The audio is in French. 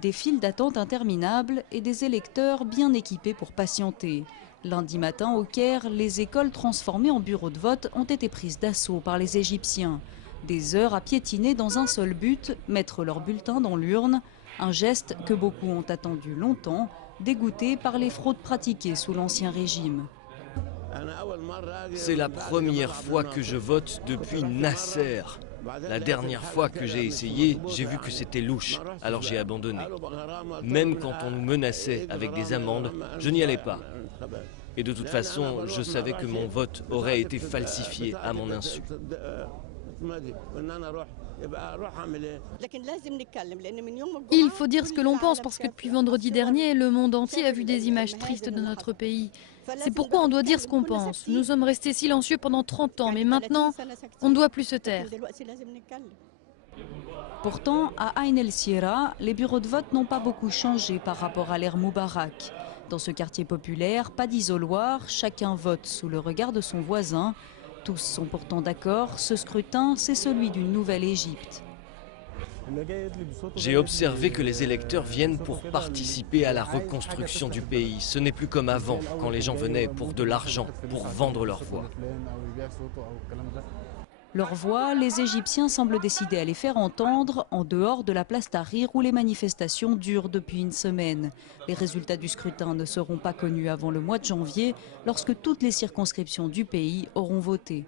Des files d'attente interminables et des électeurs bien équipés pour patienter. Lundi matin, au Caire, les écoles transformées en bureaux de vote ont été prises d'assaut par les Égyptiens. Des heures à piétiner dans un seul but, mettre leur bulletin dans l'urne. Un geste que beaucoup ont attendu longtemps, dégoûtés par les fraudes pratiquées sous l'Ancien Régime. C'est la première fois que je vote depuis Nasser. La dernière fois que j'ai essayé, j'ai vu que c'était louche, alors j'ai abandonné. Même quand on nous menaçait avec des amendes, je n'y allais pas. Et de toute façon, je savais que mon vote aurait été falsifié à mon insu. Il faut dire ce que l'on pense parce que depuis vendredi dernier, le monde entier a vu des images tristes de notre pays. C'est pourquoi on doit dire ce qu'on pense. Nous sommes restés silencieux pendant 30 ans, mais maintenant, on ne doit plus se taire. Pourtant, à Ain el-Sierra, les bureaux de vote n'ont pas beaucoup changé par rapport à l'ère Moubarak. Dans ce quartier populaire, pas d'isoloir, chacun vote sous le regard de son voisin. Tous sont pourtant d'accord, ce scrutin, c'est celui d'une nouvelle Égypte. J'ai observé que les électeurs viennent pour participer à la reconstruction du pays. Ce n'est plus comme avant, quand les gens venaient pour de l'argent, pour vendre leur voix. Leur voix, les Égyptiens semblent décidés à les faire entendre en dehors de la place Tahrir où les manifestations durent depuis une semaine. Les résultats du scrutin ne seront pas connus avant le mois de janvier, lorsque toutes les circonscriptions du pays auront voté.